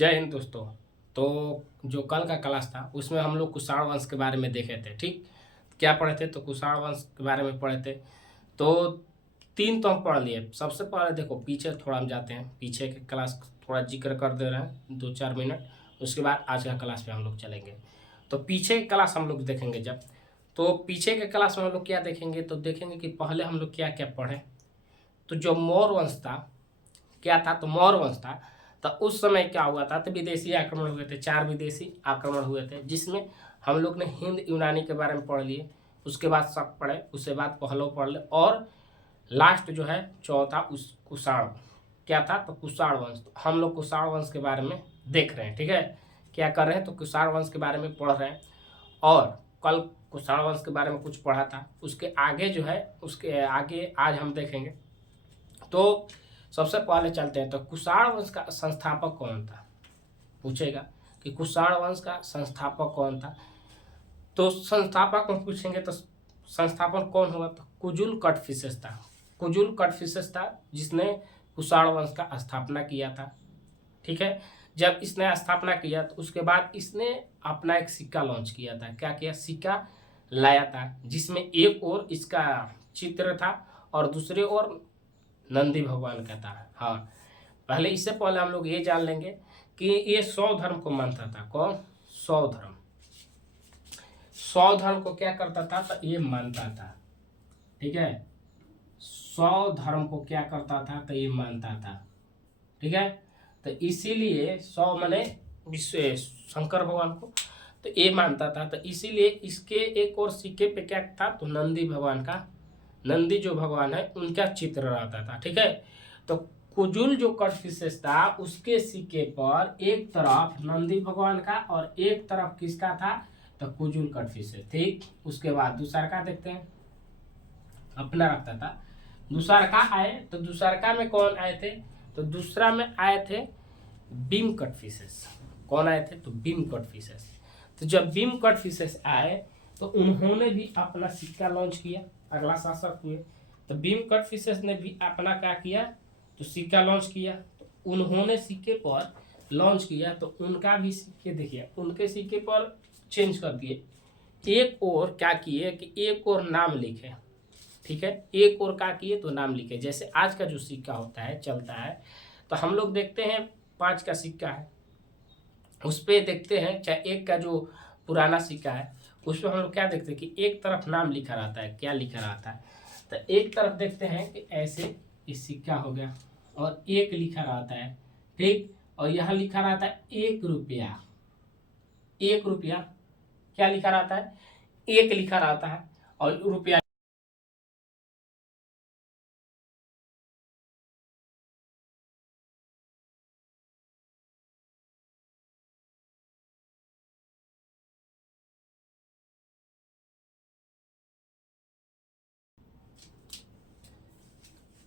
जय हिंद दोस्तों। तो जो कल का क्लास था उसमें हम लोग कुषाण वंश के बारे में देखे थे। ठीक, क्या पढ़े थे? तो कुषाण वंश के बारे में पढ़े थे। तो तीन तो हम पढ़ लिए। सबसे पहले देखो पीछे थोड़ा हम जाते हैं, पीछे के क्लास थोड़ा जिक्र कर दे रहे हैं 2-4 मिनट। उसके बाद आज का क्लास पे हम लोग चलेंगे। तो पीछे के क्लास हम लोग देखेंगे जब, तो पीछे के क्लास में हम लोग क्या देखेंगे? तो देखेंगे कि पहले हम लोग क्या क्या पढ़े। तो जो मौर्य वंश था, क्या था? तो मौर्य वंश था। तो उस समय क्या हुआ था? तो विदेशी आक्रमण हुए थे, 4 विदेशी आक्रमण हुए थे, जिसमें हम लोग ने हिंद यूनानी के बारे में पढ़ लिए। उसके बाद शक पढ़े, उसके बाद पहलव पढ़ ले, और लास्ट जो है चौथा उस कुषाण क्या था? तो कुषाण वंश। तो हम लोग कुषाण वंश के बारे में देख रहे हैं। ठीक है, क्या कर रहे हैं? तो कुषाण वंश के बारे में पढ़ रहे हैं। और कल कुषाण वंश के बारे में कुछ पढ़ा था, उसके आगे जो है उसके आगे आज हम देखेंगे। तो सबसे पहले चलते हैं। तो कुषाण वंश का संस्थापक कौन था? पूछेगा कि कुषाण वंश का संस्थापक कौन था। तो संस्थापक में पूछेंगे तो संस्थापक कौन हुआ? तो कुजुल कटफिसेस था। कुजुल कटफिसेस था जिसने कुषाण वंश का स्थापना किया था। ठीक है, जब इसने स्थापना किया तो उसके बाद इसने अपना एक सिक्का लॉन्च किया था। क्या किया? सिक्का लाया था, जिसमें एक ओर इसका चित्र था और दूसरे ओर नंदी भगवान का था। हाँ, पहले इससे पहले हम लोग ये जान लेंगे कि ये 100 धर्म को मानता था। कौन? 100 धर्म। 100 धर्म को क्या करता था? तो ये मानता था। ठीक है, 100 धर्म को क्या करता था? तो ये मानता था। ठीक है, तो इसीलिए 100 माने विश्व शंकर भगवान को तो ये मानता था। तो इसीलिए इसके एक और सिक्के पे क्या था? तो नंदी भगवान का, नंदी जो भगवान है उनका चित्र रहता था। ठीक है, तो कुजुल जो कटफिसेस था उसके सिक्के पर एक तरफ नंदी भगवान का और एक तरफ किसका था? तो कुजुल कटफिसेस। ठीक, उसके बाद दूसरा का देखते हैं, अपना रखता था। दूसरा का आए तो दूसरा में कौन आए थे? तो दूसरा में आए थे बीम कटफिसेस। कौन आए थे? तो बीम कटफिसेस। तो जब बीम कटफिसेस आए तो उन्होंने भी अपना सिक्का लॉन्च किया। अगला शासक हुए तो बीम कटफिसेस ने भी अपना क्या किया? तो सिक्का लॉन्च किया। तो उन्होंने सिक्के पर लॉन्च किया तो उनका भी सिक्के देखिए, उनके सिक्के पर चेंज कर दिए। एक और क्या किए कि एक और नाम लिखे। ठीक है, एक और क्या किए? तो नाम लिखे। जैसे आज का जो सिक्का होता है, चलता है, तो हम लोग देखते हैं 5 का सिक्का है, उस पर देखते हैं, चाहे एक का जो पुराना सिक्का है उस पर हम लोग क्या देखते हैं कि एक तरफ नाम लिखा रहता है। क्या लिखा रहता है? तो एक तरफ देखते हैं कि ऐसे ये सिक्का हो गया और एक लिखा रहता है। ठीक, और यहाँ लिखा रहता है 1 रुपया। 1 रुपया क्या लिखा रहता है? एक लिखा रहता है और रुपया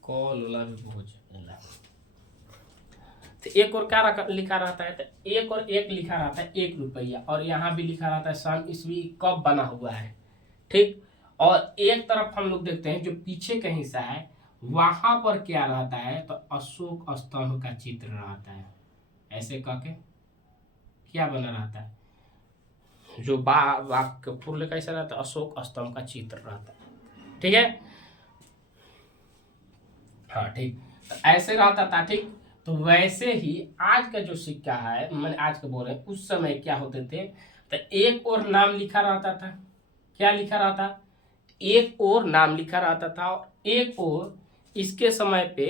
कॉल वाला भी पहुंच। तो एक और क्या लिखा रहता है? तो एक और एक लिखा रहता है 1 रुपया, और यहाँ भी लिखा रहता है सन ईस्वी कब बना हुआ है। ठीक, और एक तरफ हम लोग देखते हैं जो पीछे का हिस्सा है वहां पर क्या रहता है? तो अशोक स्तंभ का चित्र रहता है। ऐसे करके क्या बना रहता है? जो वाक्य फूल कैसा रहता है? अशोक स्तंभ का चित्र रहता है। ठीक है, हाँ ठीक, तो ऐसे रहता था। ठीक, तो वैसे ही आज का जो सिक्का है, मैंने आज का बोल रहे हैं, उस समय क्या होते थे? तो एक और नाम लिखा रहता था। क्या लिखा रहता? एक और नाम लिखा रहता था और एक और इसके समय पे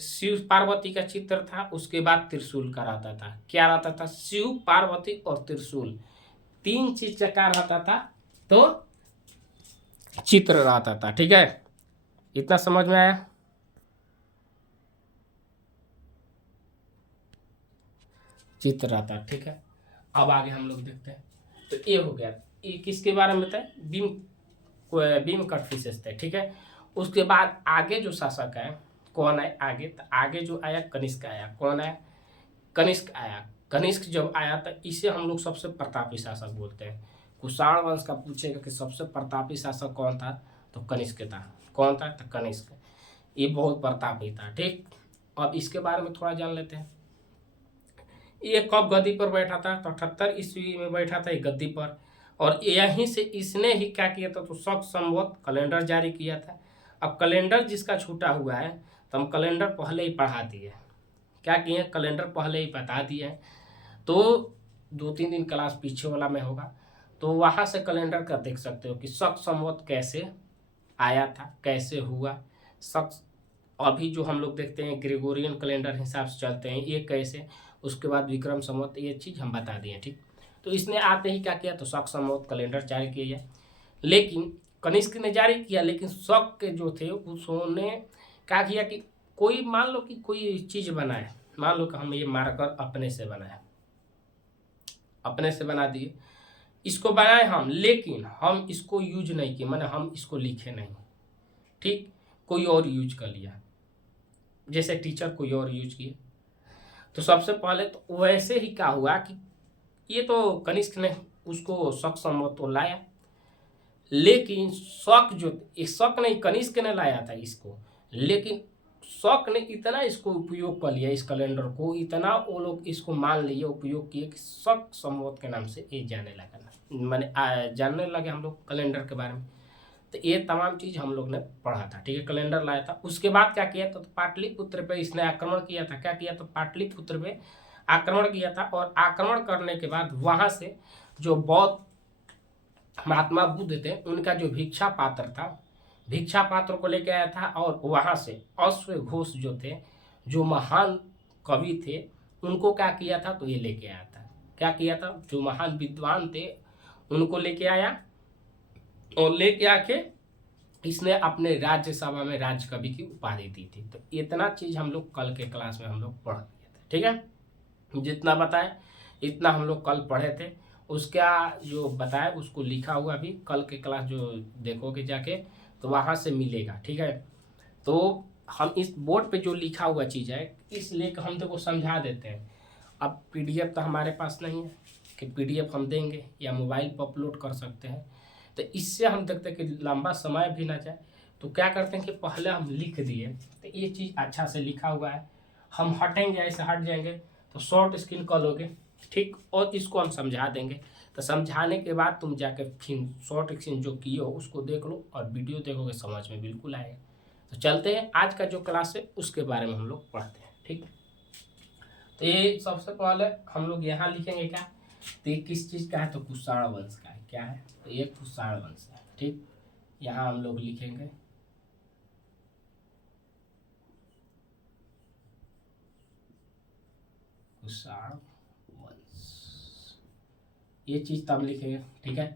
शिव पार्वती का चित्र था। उसके बाद त्रिशूल का रहता था। क्या रहता था? शिव पार्वती और त्रिशूल, 3 चीज का रहता था। तो चित्र रहता था। ठीक है, इतना समझ में आया? चित्र रहता है। ठीक है, अब आगे हम लोग देखते हैं। तो ये हो गया, ये किसके बारे में बताए? बीम कटफिसेस थे। ठीक है, उसके बाद आगे जो शासक है कौन है? आगे तो आगे जो आया कनिष्क आया। कौन आया? कनिष्क आया। कनिष्क जब आया तो इसे हम लोग सबसे प्रतापी शासक बोलते हैं। कुषाण वंश का पूछेगा कि सबसे प्रतापी शासक कौन था? तो कनिष्क था। कौन था? तो कनिष्क। ये बहुत प्रतापी था। ठीक, अब इसके बारे में थोड़ा जान लेते हैं। ये कब गद्दी पर बैठा था? तो 78 ईस्वी में बैठा था ये गद्दी पर, और यहीं से इसने ही क्या किया था? तो शक संवत कैलेंडर जारी किया था। अब कैलेंडर जिसका छूटा हुआ है तो हम कैलेंडर पहले ही पढ़ा दिए। क्या किए? कैलेंडर पहले ही बता दिए हैं। तो 2-3 दिन क्लास पीछे वाला में होगा, तो वहाँ से कैलेंडर का देख सकते हो कि शक संवत कैसे आया था, कैसे हुआ। शक अभी जो हम लोग देखते हैं ग्रेगोरियन कैलेंडर हिसाब से चलते हैं, ये कैसे, उसके बाद विक्रम संवत, ये चीज़ हम बता दिए। ठीक, तो इसने आते ही क्या किया? तो शक संवत कैलेंडर जारी किया। लेकिन कनिष्क ने जारी किया, लेकिन शक के जो थे उसने क्या किया कि कोई मान लो कि कोई चीज़ बनाए, मान लो कि हम ये मार्कर अपने से बनाए, अपने से बना दिए, इसको बनाए हम, लेकिन हम इसको यूज नहीं किए, माने हम इसको लिखे नहीं। ठीक, कोई और यूज कर लिया, जैसे टीचर कोई और यूज किए। तो सबसे पहले तो वैसे ही क्या हुआ कि ये तो कनिष्क ने उसको शक संवत तो लाया, लेकिन शक जो, शक नहीं कनिष्क ने लाया था इसको, लेकिन शक ने इतना इसको उपयोग कर लिया, इस कैलेंडर को इतना वो लोग इसको मान लिए, उपयोग किए कि शक संवत के नाम से ये जाने लगा, मैंने जानने लगे हम लोग कैलेंडर के बारे में। तो ये तमाम चीज़ हम लोग ने पढ़ा था। ठीक है, कैलेंडर लाया था। उसके बाद क्या किया? तो पाटलिपुत्र पे इसने आक्रमण किया था। क्या किया? तो पाटलिपुत्र पे आक्रमण किया था, और आक्रमण करने के बाद वहाँ से जो बौद्ध महात्मा बुद्ध थे उनका जो भिक्षा पात्र था, भिक्षा पात्र को लेके आया था, और वहाँ से अश्व घोष जो थे, जो महान कवि थे, उनको क्या किया था? तो ये लेके आया था। क्या किया था? जो महान विद्वान थे उनको लेके आया, और लेके आके इसने अपने राज्यसभा में राज कवि की उपाधि दी थी। तो इतना चीज हम लोग कल के क्लास में हम लोग पढ़ लिए थे। ठीक है, जितना बताए इतना हम लोग कल पढ़े थे। उसका जो बताए उसको लिखा हुआ भी कल के क्लास जो देखोगे जाके तो वहाँ से मिलेगा। ठीक है, तो हम इस बोर्ड पे जो लिखा हुआ चीज़ है इसलिए कि हम देखो समझा देते हैं। अब पीडीएफ तो हमारे पास नहीं है कि पीडीएफ हम देंगे, या मोबाइल पर अपलोड कर सकते हैं, तो इससे हम देखते हैं कि लंबा समय भी ना जाए, तो क्या करते हैं कि पहले हम लिख दिए, तो ये चीज़ अच्छा से लिखा हुआ है, हम हटेंगे, ऐसे हट जाएंगे तो शॉर्ट स्क्रीन कर लोगे। ठीक, और इसको हम समझा देंगे, तो समझाने के बाद तुम जाके फिर शॉर्ट स्क्रीन जो किए हो उसको देख लो, और वीडियो देखोगे समझ में बिल्कुल आएगा। तो चलते हैं आज का जो क्लास है उसके बारे में हम लोग पढ़ते हैं। ठीक, तो ये सबसे पहले हम लोग यहाँ लिखेंगे क्या? तो ये किस चीज़ का है? तो कुषाण वंश का है। क्या है? तो ये कुषाण वंश है। ठीक, यहाँ हम लोग लिखेंगे कुषाण वंश, ये चीज़ तब लिखेंगे। ठीक है,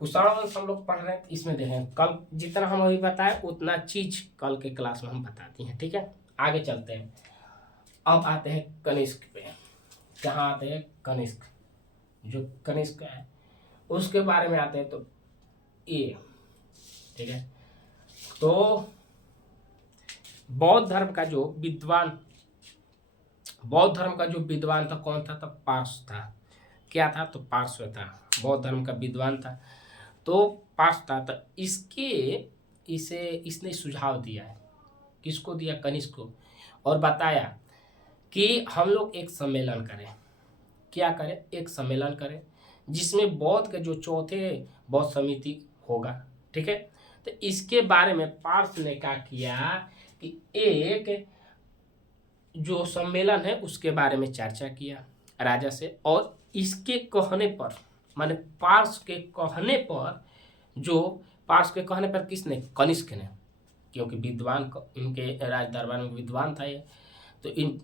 कुषाण वंश हम लोग पढ़ रहे हैं, इसमें देखें कल जितना हम अभी बताए उतना चीज कल के क्लास में हम बताती हैं। ठीक है, आगे चलते हैं। अब आते हैं कनिष्क पे। कहाँ आते हैं? कनिष्क, जो कनिष्क है उसके बारे में आते हैं। तो ये ठीक है, तो बौद्ध धर्म का जो विद्वान, बौद्ध धर्म का जो विद्वान था कौन था? तो पार्श्व था। क्या था? तो पार्श्व था, बौद्ध धर्म का विद्वान था, तो पार्श्व था। तो इसने सुझाव दिया है, किसको दिया? कनिष्क को, और बताया कि हम लोग एक सम्मेलन करें। क्या करें? एक सम्मेलन करें जिसमें बौद्ध के जो चौथे बौद्ध समिति होगा। ठीक है, तो इसके बारे में पार्थ ने क्या किया कि एक जो सम्मेलन है उसके बारे में चर्चा किया राजा से, और इसके कहने पर, माने पार्थ के कहने पर, जो पार्थ के कहने पर किसने? कनिष्क ने, क्योंकि विद्वान इनके राज दरबार में विद्वान था ये, तो इन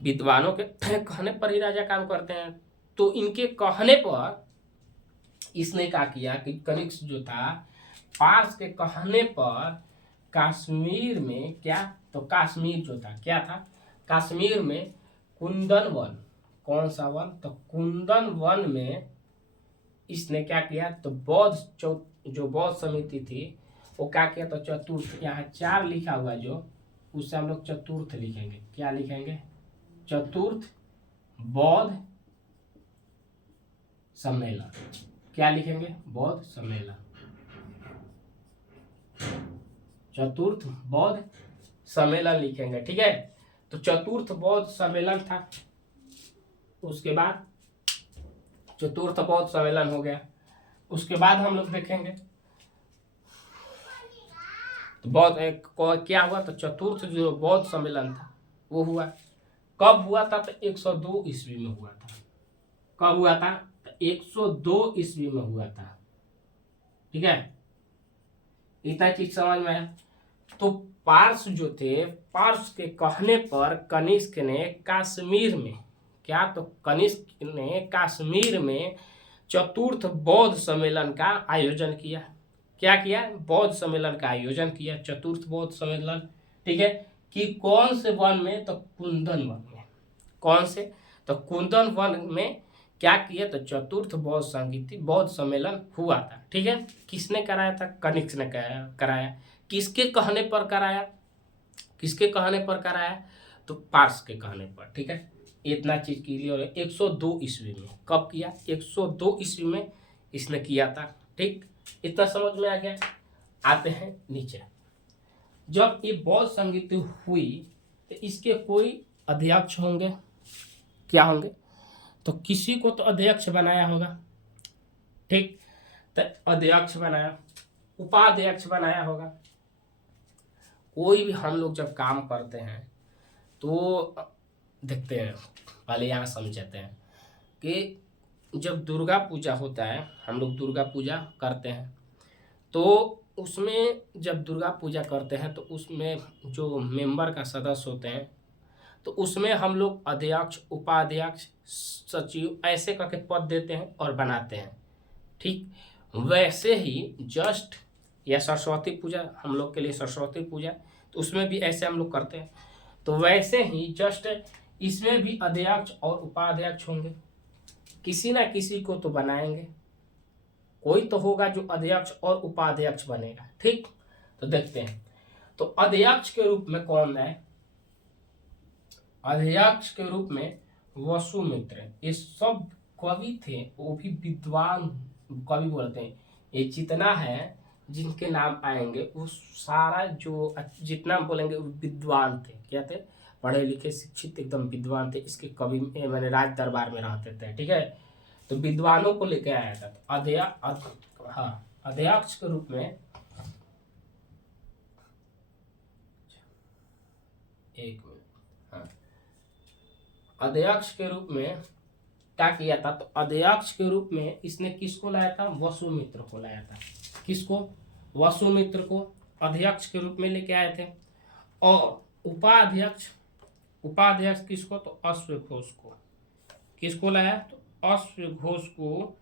विद्वानों के कहने पर ही राजा काम करते हैं। तो इनके कहने पर इसने क्या किया कि कनिष्क जो था, पार्स के कहने पर कश्मीर में, क्या? तो कश्मीर जो था, क्या था? कश्मीर में कुंदन वन, कौन सा वन? तो कुंदन वन में इसने क्या किया? तो जो बौद्ध समिति थी वो क्या किया? तो चतुर्थ, यहाँ 4 लिखा हुआ जो, उससे हम लोग चतुर्थ लिखेंगे। क्या लिखेंगे? चतुर्थ बौद्ध सम्मेलन। क्या लिखेंगे? बौद्ध सम्मेलन, चतुर्थ बौद्ध सम्मेलन लिखेंगे। ठीक है, तो चतुर्थ बौद्ध सम्मेलन था, उसके बाद चतुर्थ बौद्ध सम्मेलन हो गया। उसके बाद हम लोग देखेंगे तो बौद्ध क्या हुआ, तो चतुर्थ जो बौद्ध सम्मेलन था वो हुआ। कब हुआ था, तो 102 ईस्वी में हुआ था। कब हुआ था, तो 102 ईस्वी में हुआ था। ठीक है, इतना चीज समझ में आया। तो पार्स जो थे, पार्स के कहने पर कनिष्क ने कश्मीर में, क्या, तो कनिष्क ने कश्मीर में चतुर्थ बौद्ध सम्मेलन का आयोजन किया। क्या किया, बौद्ध सम्मेलन का आयोजन किया, चतुर्थ बौद्ध सम्मेलन। ठीक है, कि कौन से वन में, तो कुंदन वन में। कौन से, तो कुंदन वन में क्या किया, तो चतुर्थ बौद्ध संगीति बौद्ध सम्मेलन हुआ था। ठीक है, किसने कराया था, कनिष्क ने कराया। किसके कहने पर कराया, किसके कहने पर कराया, तो पार्स के कहने पर। ठीक है, इतना चीज क्लियर है। 102 ईस्वी में कब किया, 102 ईस्वी में इसने किया था। ठीक, इतना समझ में आ गया। आते हैं नीचे। जब ये बौद्ध संगीति हुई तो इसके कोई अध्यक्ष होंगे, क्या होंगे, तो किसी को तो अध्यक्ष बनाया होगा। ठीक, तो अध्यक्ष बनाया, उपाध्यक्ष बनाया होगा। कोई भी हम लोग जब काम करते हैं तो देखते हैं, पहले यहाँ समझते हैं कि जब दुर्गा पूजा होता है, हम लोग दुर्गा पूजा करते हैं, तो उसमें जब दुर्गा पूजा करते हैं तो उसमें जो मेंबर का सदस्य होते हैं, तो उसमें हम लोग अध्यक्ष, उपाध्यक्ष, सचिव ऐसे करके पद देते हैं और बनाते हैं। ठीक, वैसे ही जस्ट या सरस्वती पूजा, हम लोग के लिए सरस्वती पूजा, तो उसमें भी ऐसे हम लोग करते हैं। तो वैसे ही जस्ट इसमें भी अध्यक्ष और उपाध्यक्ष होंगे, किसी ना किसी को तो बनाएंगे, कोई तो होगा जो अध्यक्ष और उपाध्यक्ष बनेगा। ठीक, तो देखते हैं। तो अध्यक्ष के रूप में कौन है, अध्यक्ष के रूप में वसुमित्र। ये सब कवि थे, वो भी विद्वान कवि बोलते हैं। ये जितना है जिनके नाम आएंगे वो सारा जो जितना बोलेंगे वो विद्वान थे। क्या थे, पढ़े लिखे शिक्षित एकदम विद्वान थे। इसके कवि मैंने राज दरबार में रहते थे। ठीक है, तो विद्वानों को लेके आया था। तो अध्यक्ष के रूप में, एक मिनट, हाँ, अध्यक्ष के रूप में क्या किया था, तो अध्यक्ष के रूप में इसने किसको लाया था, वसुमित्र को लाया था। किसको, वसुमित्र को अध्यक्ष के रूप में लेके आए थे। और उपाध्यक्ष, उपाध्यक्ष किसको, तो अश्वघोष को। किसको लाया, तो अश्वघोष को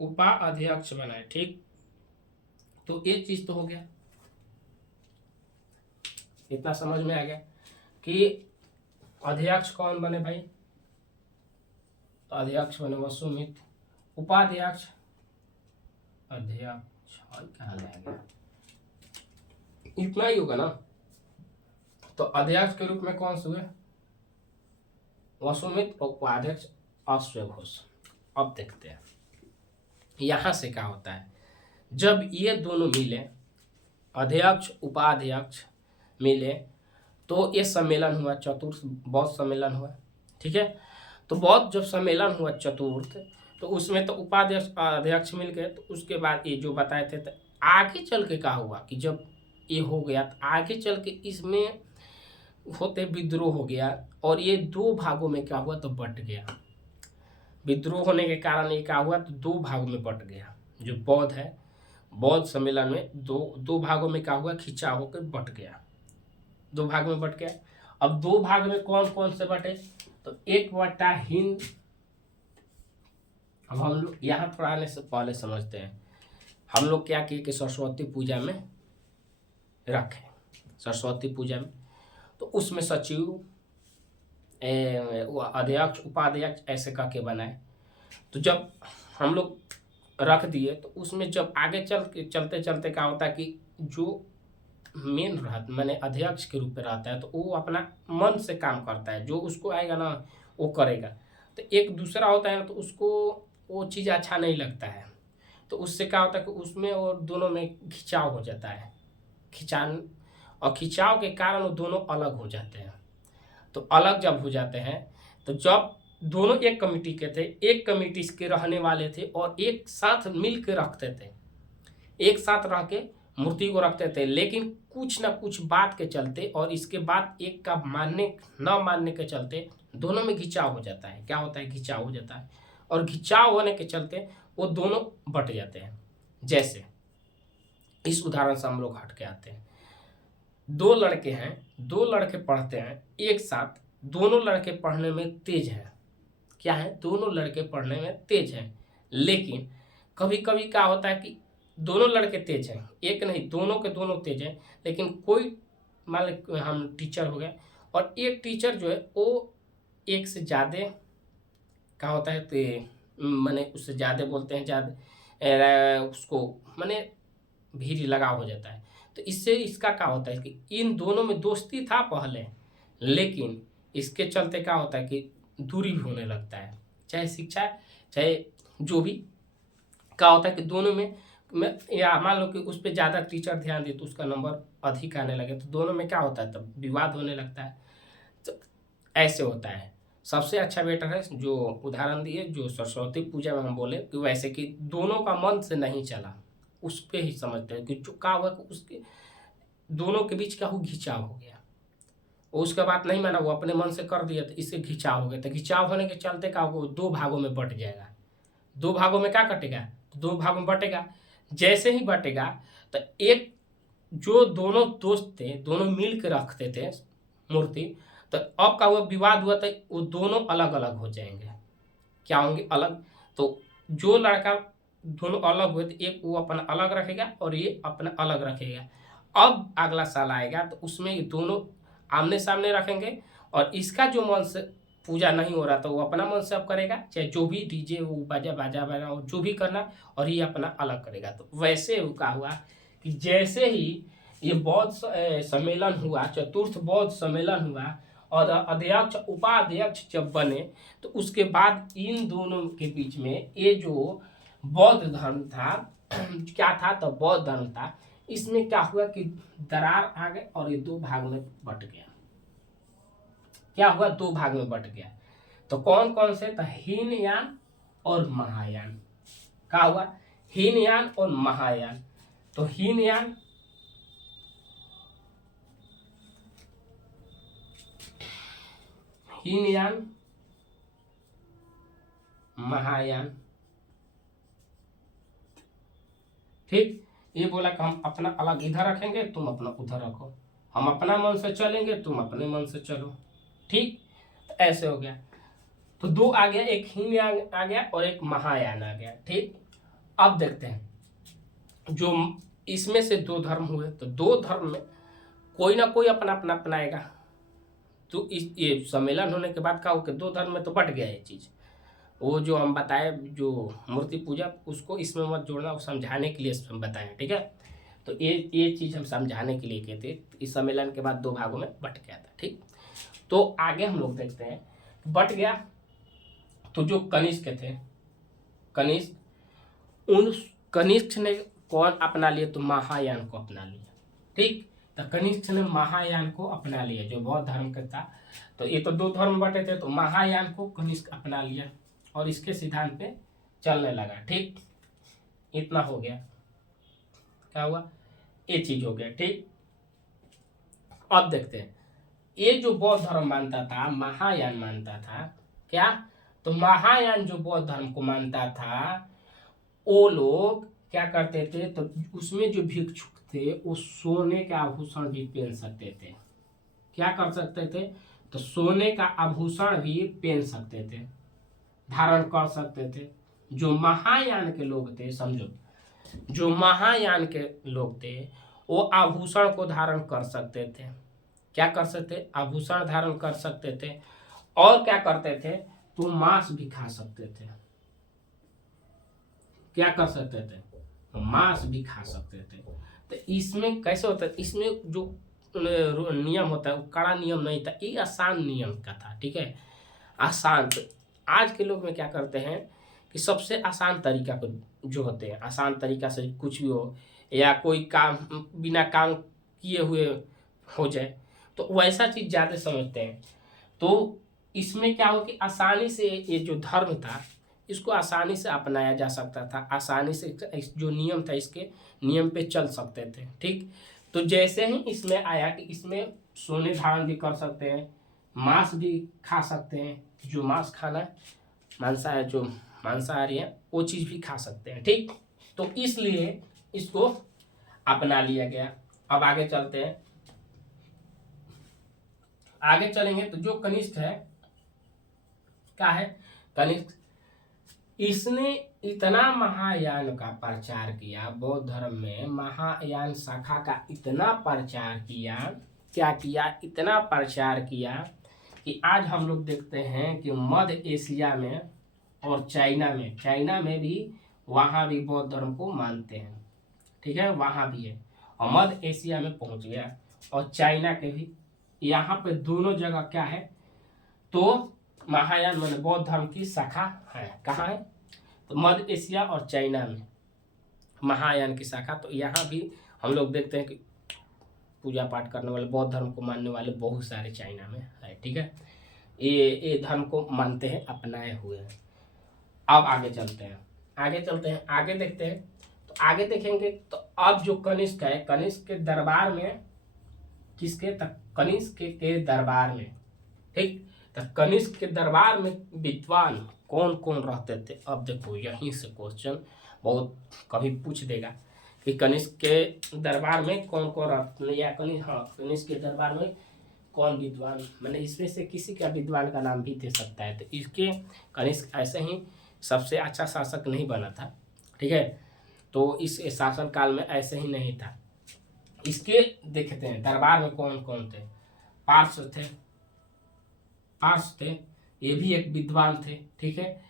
उपाध्यक्ष बनाए। ठीक, तो ये चीज तो हो गया, इतना समझ में आ गया कि अध्यक्ष कौन बने भाई, तो अध्यक्ष बने वसुमित्र, उपाध्यक्ष अध्यक्ष, और कहाँ रह गया, इतना ही होगा ना। तो अध्यक्ष के रूप में कौन से हुए, वसुमित्र और उपाध्यक्ष अश्वघोष। अब देखते हैं यहां से क्या होता है। जब ये दोनों मिले, अध्यक्ष उपाध्यक्ष मिले, तो ये सम्मेलन हुआ, चतुर्थ बौद्ध सम्मेलन हुआ। ठीक है, तो बौद्ध जब सम्मेलन हुआ चतुर्थ, तो उसमें तो उपाध्यक्ष अध्यक्ष मिल गए। तो उसके बाद ये जो बताए थे, तो आगे चल के क्या हुआ कि जब ये हो गया तो आगे चल के इसमें होते विद्रोह हो गया, और ये दो भागों में क्या हुआ, तो बट गया। विद्रोह होने के कारण ये क्या हुआ, तो दो भागों में बट गया। जो बौद्ध है, बौद्ध सम्मेलन में दो भागों में क्या हुआ, खिंचाव होकर बट गया, दो भाग में बट गया। अब दो भाग में कौन कौन से बटे, तो एक बटा हिंद। अब हम लोग यहाँ पर आने से पहले समझते हैं, हम लोग क्या किए कि सरस्वती पूजा में रखे, सरस्वती पूजा में, तो उसमें सचिव, अध्यक्ष, उपाध्यक्ष ऐसे करके बनाए। तो जब हम लोग रख दिए, तो उसमें जब आगे चलते चलते क्या होता है कि जो मेन रहता, मैंने अध्यक्ष के रूप में रहता है, तो वो अपना मन से काम करता है, जो उसको आएगा ना वो करेगा। तो एक दूसरा होता है ना, तो उसको वो चीज़ अच्छा नहीं लगता है, तो उससे क्या होता है कि उसमें और दोनों में खिंचाव हो जाता है, और खिंचाव के कारण वो दोनों अलग हो जाते हैं। तो अलग जब हो जाते हैं, तो जब दोनों एक कमेटी के थे, एक कमेटी के रहने वाले थे और एक साथ मिल के रखते थे, एक साथ रह के मूर्ति को रखते थे। लेकिन कुछ ना कुछ बात के चलते और इसके बाद एक का मानने न मानने के चलते दोनों में खिंचाव हो जाता है। क्या होता है? खिंचाव हो जाता है और खिंचाव होने के चलते वो दोनों बट जाते हैं। जैसे इस उदाहरण से हम लोग हट के आते हैं। दो लड़के हैं, दो लड़के पढ़ते हैं एक साथ, दोनों लड़के पढ़ने में तेज हैं। क्या है? दोनों लड़के पढ़ने में तेज हैं। लेकिन कभी कभी क्या होता है कि दोनों लड़के तेज हैं, एक नहीं दोनों के दोनों तेज हैं, लेकिन कोई मान लो हम टीचर हो गए और एक टीचर जो है वो एक से ज़्यादा क्या होता है तो मैंने उससे ज़्यादा बोलते हैं, ज़्यादा उसको मैंने भीड़ लगाव हो जाता है। तो इससे इसका क्या होता है कि इन दोनों में दोस्ती था पहले, लेकिन इसके चलते क्या होता है कि दूरी भी होने लगता है। चाहे शिक्षा, चाहे जो भी क्या होता है कि दोनों में या मान लो कि उस पर ज़्यादा टीचर ध्यान दे तो उसका नंबर अधिक आने लगे, तो दोनों में क्या होता है तब विवाद होने लगता है। तो ऐसे होता है। सबसे अच्छा बेटर है जो उदाहरण दिए, जो सरस्वती पूजा में हम बोले कि वैसे कि दोनों का मन से नहीं चला, उस पे ही समझते हैं कि जो क्या हुआ कि उसके दोनों के बीच क्या हो, घिंचाव हो गया। वो उसका बात नहीं माना, वो अपने मन से कर दिया तो इससे घिंचाव हो गया। तो घिंचाव होने के चलते क्या होगा, दो भागों में बट जाएगा। दो भागों में क्या कटेगा? तो दो भागों में बटेगा। जैसे ही बटेगा तो एक जो दोनों दोस्त थे, दोनों मिल के रखते थे मूर्ति, तो अब का हुआ विवाद हुआ तो वो दोनों अलग अलग हो जाएंगे। क्या होंगे? अलग। तो जो लड़का दोनों अलग हुए तो एक वो अपना अलग रखेगा और ये अपना अलग रखेगा। अब अगला साल आएगा तो उसमें ये दोनों आमने सामने रखेंगे और इसका जो मन से पूजा नहीं हो रहा तो वो अपना मन से अब करेगा, चाहे जो भी डीजे वो बाजा बाजा बजा और जो भी करना, और ये अपना अलग करेगा। तो वैसे का हुआ कि जैसे ही ये बौद्ध सम्मेलन हुआ, चतुर्थ बौद्ध सम्मेलन हुआ और अध्यक्ष उपाध्यक्ष जब बने, तो उसके बाद इन दोनों के बीच में ये जो बौद्ध धर्म था क्या था, तो बौद्ध धर्म था, इसमें क्या हुआ कि दरार आ गए और ये दो भाग में बट गया। क्या हुआ? दो भाग में बट गया। तो कौन कौन से? तो हीनयान और महायान। क्या हुआ? हीनयान और महायान। तो हीनयान महायान, ठीक। ये बोला कि हम अपना अलग इधर रखेंगे, तुम अपना उधर रखो, हम अपना मन से चलेंगे, तुम अपने मन से चलो, ठीक। तो ऐसे हो गया। तो दो आ गया, एक हीनयान आ गया और एक महायान आ गया, ठीक। अब देखते हैं जो इसमें से दो धर्म हुए, तो दो धर्म में कोई ना कोई अपना अपना अपनाएगा। तो इस ये सम्मेलन होने के बाद क्या हो कि दो धर्म में तो बट गया ये चीज़। वो जो हम बताए जो मूर्ति पूजा, उसको इसमें मत जोड़ना, वो समझाने के लिए इसमें बताएं, ठीक है। तो ये चीज़ हम समझाने के लिए कहते हैं। इस सम्मेलन के बाद दो भागों में बट गया था, ठीक। तो आगे हम लोग देखते हैं, बट गया तो जो कनिष्क थे, कनिष्क, उन कनिष्क ने कौन अपना लिया? तो महायान को अपना लिया, ठीक। तो कनिष्क ने महायान को अपना लिया जो बौद्ध धर्म का था। तो ये तो दो धर्म बटे थे, तो महायान को कनिष्क अपना लिया और इसके सिद्धांत पे चलने लगा, ठीक। इतना हो गया। क्या हुआ? ये चीज हो गया, ठीक। अब देखते हैं, ये जो बौद्ध धर्म मानता था, महायान मानता था, क्या? तो महायान जो बौद्ध धर्म को मानता था, वो लोग क्या करते थे? तो उसमें जो भिक्षुक थे वो सोने के आभूषण भी पहन सकते थे। क्या कर सकते थे? तो सोने का आभूषण भी पहन सकते थे, धारण कर सकते थे। जो महायान के लोग थे, समझो, जो महायान के लोग थे वो आभूषण को धारण कर सकते थे। क्या कर सकते? आभूषण धारण कर सकते थे। और क्या करते थे? तो मांस भी खा सकते थे। क्या कर सकते थे? तो मांस भी खा सकते थे। तो इसमें कैसे होता है? इसमें जो नियम होता है वो कड़ा नियम नहीं था, ये आसान नियम का था, ठीक है, आसान। तो आज के लोग में क्या करते हैं कि सबसे आसान तरीका को जो होते हैं, आसान तरीका से कुछ भी हो या कोई काम बिना काम किए हुए हो जाए, तो वैसा चीज़ ज़्यादा समझते हैं। तो इसमें क्या हो कि आसानी से ये जो धर्म था इसको आसानी से अपनाया जा सकता था, आसानी से जो नियम था इसके नियम पे चल सकते थे। ठीक, तो जैसे ही इसमें आया कि इसमें सोने धारण भी कर सकते हैं, मांस भी खा सकते हैं, जो मांस खाना मांसाहारी जो मांसाहारी है वो चीज़ भी खा सकते हैं। ठीक, तो इसलिए इसको अपना लिया गया। अब आगे चलते हैं, आगे चलेंगे तो जो कनिष्क है क्या है, कनिष्क इसने इतना महायान का प्रचार किया, बौद्ध धर्म में महायान शाखा का इतना प्रचार किया, क्या किया, इतना प्रचार किया कि आज हम लोग देखते हैं कि मध्य एशिया में और चाइना में भी वहाँ भी बौद्ध धर्म को मानते हैं। ठीक है, वहाँ भी है और मध्य एशिया में पहुँच गया और चाइना के भी, यहाँ पे दोनों जगह क्या है, तो महायान माने बौद्ध धर्म की शाखा है। कहाँ है, तो मध्य एशिया और चाइना में महायान की शाखा। तो यहाँ भी हम लोग देखते हैं कि पूजा पाठ करने वाले, बौद्ध धर्म को मानने वाले बहुत सारे चाइना में है। ठीक है, ये धर्म को मानते हैं, अपनाए हुए हैं। अब आगे चलते हैं, आगे देखते हैं। तो आगे देखेंगे तो अब जो कनिष्क है, कनिष्क के दरबार में किसके तक, कनिष्क के दरबार में, ठीक, तो कनिष्क के दरबार में विद्वान कौन कौन रहते थे। अब देखो यहीं से क्वेश्चन बहुत कभी पूछ देगा कि कनिष्क के दरबार में कौन कौन रहते, या कनिष्क के दरबार में कौन विद्वान, मैंने इसमें से किसी का विद्वान का नाम भी दे सकता है। तो इसके कनिष्क ऐसे ही सबसे अच्छा शासक नहीं बना था। ठीक है, तो इस शासन काल में ऐसे ही नहीं था। इसके देखते हैं दरबार में कौन कौन थे। पार्श्व थे, ये भी एक विद्वान थे। ठीक है,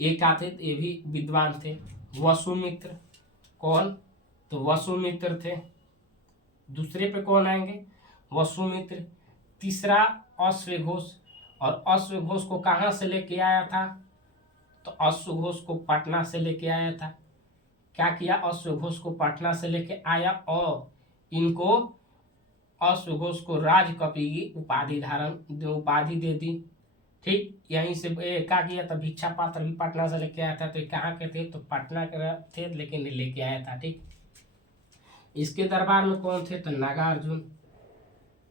एक आते ये भी विद्वान थे। वसुमित्र, कौन, तो वसुमित्र थे। दूसरे पे कौन आएंगे, वसुमित्र। तीसरा अश्वघोष, और अश्वघोष को कहाँ से लेके आया था, तो अश्वघोष को पटना से लेके आया था। क्या किया, अश्वघोष को पटना से लेके आया और इनको अश्वघोष को राजकपि की उपाधि दे दी। ठीक, यहीं से क्या किया था, भिक्षा पात्र भी पटना से लेके आया था। तो ये कहाँ के थे, तो पटना के थे, लेकिन लेके आया था। ठीक, इसके दरबार में कौन थे, तो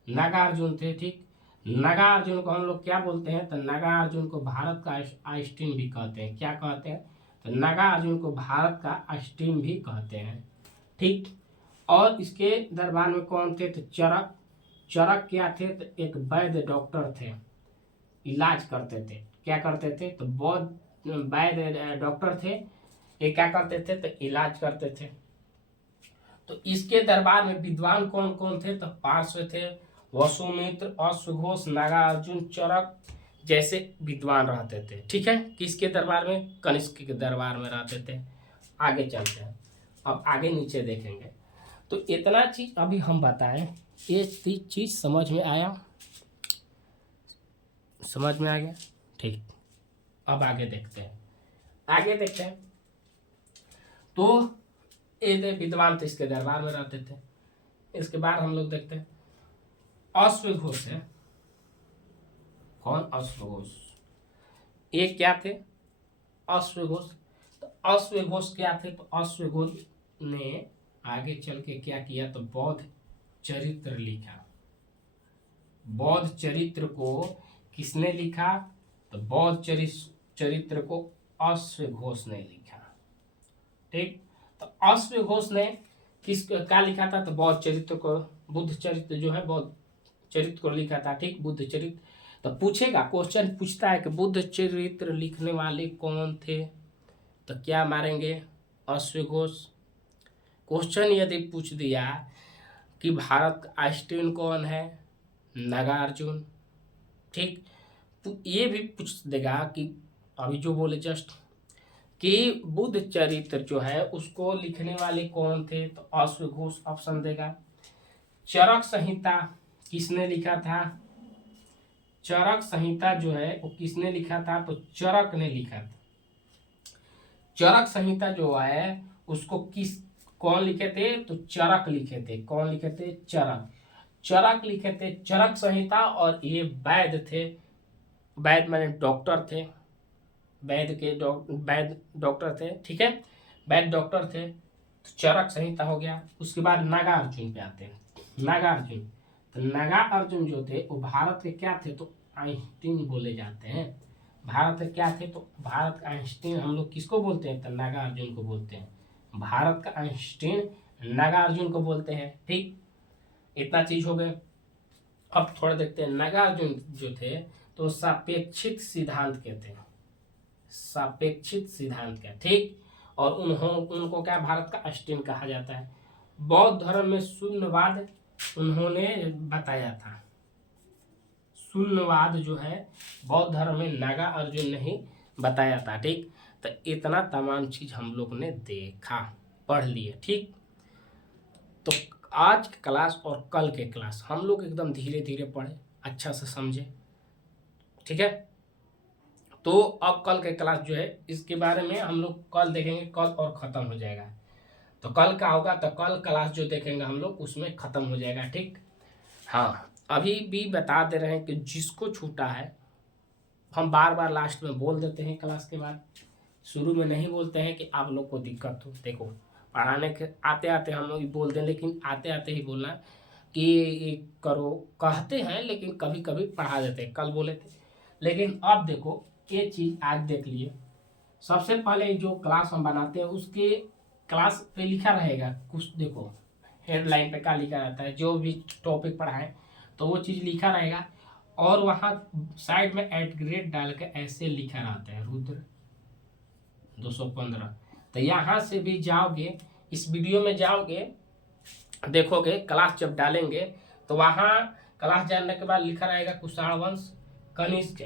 नागार्जुन थे। ठीक, नागार्जुन को हम लोग क्या बोलते हैं, तो नागार्जुन को भारत का आइंस्टीन भी कहते हैं। क्या कहते हैं, तो नागार्जुन को भारत का आइंस्टीन भी कहते हैं। ठीक, और इसके दरबार में कौन थे, तो चरक क्या थे, तो एक वैद्य डॉक्टर थे, इलाज करते थे। क्या करते थे, तो बौद्ध वैद्य डॉक्टर थे, ये क्या करते थे, तो इलाज करते थे। तो इसके दरबार में विद्वान कौन कौन थे, तो पार्श्व थे, वसुमित्र, अश्वघोष, नागार्जुन, चरक जैसे विद्वान रहते थे। ठीक है, किसके दरबार में, कनिष्क के दरबार में रहते थे। आगे चलते हैं, अब आगे नीचे देखेंगे। तो इतना चीज अभी हम बताएं, ये चीज समझ में आया, समझ में आ गया। ठीक, अब आगे देखते हैं। तो ये विद्वान थे, इसके दरबार में रहते थे। इसके बाद हम लोग देखते हैं अश्वघोष है। कौन, अश्वघोष, ये क्या थे, अश्वघोष। तो अश्वघोष क्या थे, तो अश्वघोष ने आगे चल के क्या किया, तो बौद्ध चरित्र लिखा। बौद्ध चरित्र को किसने लिखा, तो बौद्ध चरित्र को अश्वघोष ने लिखा। ठीक, तो अश्वघोष ने क्या लिखा था, तो बौद्ध चरित्र को, बुद्ध चरित्र जो है बौद्ध चरित्र को लिखा था। ठीक, बुद्ध चरित्र। तो पूछेगा, क्वेश्चन पूछता है कि बुद्ध चरित्र लिखने वाले कौन थे, तो क्या मारेंगे, अश्वघोष। क्वेश्चन यदि पूछ दिया कि भारत का आइंस्टीन कौन है, नागार्जुन। ठीक, तो ये भी पूछ देगा कि अभी जो बोले जस्ट कि बुद्ध चरित्र जो है उसको लिखने वाले कौन थे, तो अश्वघोष ऑप्शन देगा। चरक संहिता किसने लिखा था, चरक संहिता जो है वो किसने लिखा था, तो चरक ने लिखा था। चरक संहिता जो है उसको कौन लिखे थे, तो चरक लिखे थे। कौन लिखे थे, चरक लिखे थे, चरक संहिता। और ये वैद्य थे, वैद्य माने डॉक्टर थे, वैद्य डॉक्टर थे, ठीक है, वैद्य डॉक्टर थे। तो चरक संहिता हो गया। उसके बाद नागार्जुन पे आते हैं। नागार्जुन, तो नागार्जुन जो थे वो भारत के क्या थे, तो आइंस्टीन बोले जाते हैं। भारत के क्या थे, तो भारत का आइंस्टीन हम लोग किसको बोलते हैं, तो नागार्जुन को बोलते हैं। भारत का आइंस्टीन नागार्जुन को बोलते हैं, ठीक। इतना चीज हो गए। अब थोड़ा देखते हैं नागार्जुन जो थे तो सापेक्षिक सिद्धांत के थे, सापेक्षिक सिद्धांत का, ठीक। और उनको क्या भारत का आइंस्टीन कहा जाता है। बौद्ध धर्म में शून्यवाद उन्होंने बताया था। शून्यवाद जो है बौद्ध धर्म में नागार्जुन ने ही बताया था, ठीक। तो इतना तमाम चीज हम लोग ने देखा, पढ़ लिए, ठीक। तो आज की क्लास और कल के क्लास हम लोग एकदम धीरे धीरे पढ़े, अच्छा से समझे, ठीक है। तो अब कल के क्लास जो है इसके बारे में हम लोग कल देखेंगे, कल और ख़त्म हो जाएगा। तो कल का होगा, तो कल क्लास जो देखेंगे हम लोग उसमें ख़त्म हो जाएगा, ठीक। हाँ, अभी भी बता दे रहे हैं कि जिसको छूटा है हम बार बार लास्ट में बोल देते हैं क्लास के बाद, शुरू में नहीं बोलते हैं कि आप लोग को दिक्कत हो। देखो पढ़ाने के आते आते हम लोग बोल दें, लेकिन आते आते ही बोलना कि ये करो कहते हैं, लेकिन कभी कभी पढ़ा देते हैं, कल बोले थे। लेकिन अब देखो ये चीज़ आज देख लिए। सबसे पहले जो क्लास हम बनाते हैं उसके क्लास पे लिखा रहेगा कुछ, देखो हेडलाइन पे क्या लिखा रहता है, जो भी टॉपिक पढ़ाएं तो वो चीज़ लिखा रहेगा। और वहाँ साइड में @ डाल के ऐसे लिखा रहता है रुद्र 215। तो यहाँ से भी जाओगे, इस वीडियो में जाओगे, देखोगे क्लास जब डालेंगे तो वहाँ क्लास जानने के बाद लिखा रहेगा कुषाण वंश कनिष्क,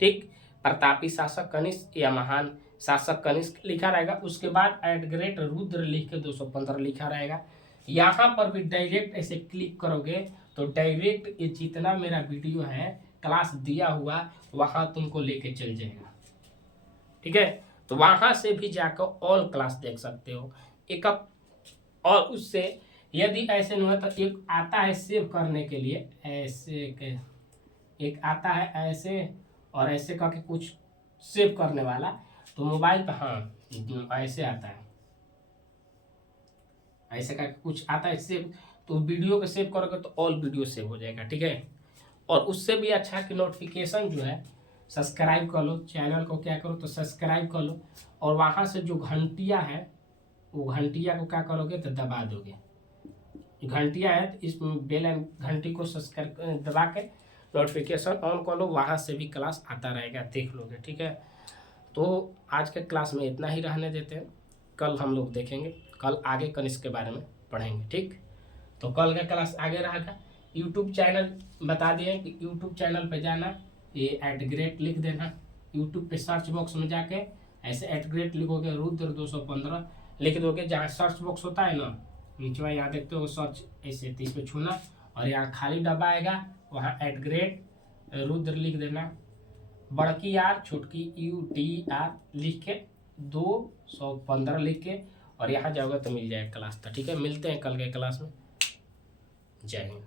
ठीक, प्रतापी शासक कनिष्क या महान शासक कनिष्क लिखा रहेगा। उसके बाद @ रुद्र लिख के 215 लिखा रहेगा। यहाँ पर भी डायरेक्ट ऐसे क्लिक करोगे तो डायरेक्ट ये जितना मेरा वीडियो है क्लास दिया हुआ वहाँ तुमको लेके चल जाएगा, ठीक है। तो वहाँ से भी जाकर ऑल क्लास देख सकते हो एक। और उससे यदि ऐसे नहीं हो तो एक आता है सेव करने के लिए, ऐसे के एक आता है ऐसे और ऐसे करके कुछ सेव करने वाला, तो मोबाइल पे हाँ ऐसे आता है, ऐसे करके कुछ आता है सेव, तो वीडियो को सेव करोगे तो ऑल वीडियो सेव हो जाएगा, ठीक है। और उससे भी अच्छा कि नोटिफिकेशन जो है सब्सक्राइब कर लो, चैनल को क्या करो तो सब्सक्राइब कर लो, और वहाँ से जो घंटिया है वो घंटिया को क्या करोगे तो दबा दोगे। घंटिया है तो इस बेल घंटी को सब्सक्राइब दबा के नोटिफिकेशन ऑन कर लो, वहाँ से भी क्लास आता रहेगा, देख लोगे, ठीक है। तो आज के क्लास में इतना ही रहने देते हैं, कल हम लोग देखेंगे, कल आगे कनिष्क के बारे में पढ़ेंगे, ठीक। तो कल का क्लास आगे रहेगा। यूट्यूब चैनल बता दिए कि यूट्यूब चैनल पे जाना, ये @ लिख देना, यूट्यूब पे सर्च बॉक्स में जाके ऐसे @ लिखोगे रुद्र 215 लिख दोगे, जहाँ सर्च बॉक्स होता है ना नीचे यहाँ देखते हो सर्च ऐसे, तो इस पर छूना और यहाँ खाली डब्बा आएगा, वहाँ @ रुद्र लिख देना, बड़की आर छोटकी UTR लिख के 215 लिख के, और यहाँ जाओगे तो मिल जाएगा क्लास। तो ठीक है, मिलते हैं कल के क्लास में। जय हिंद।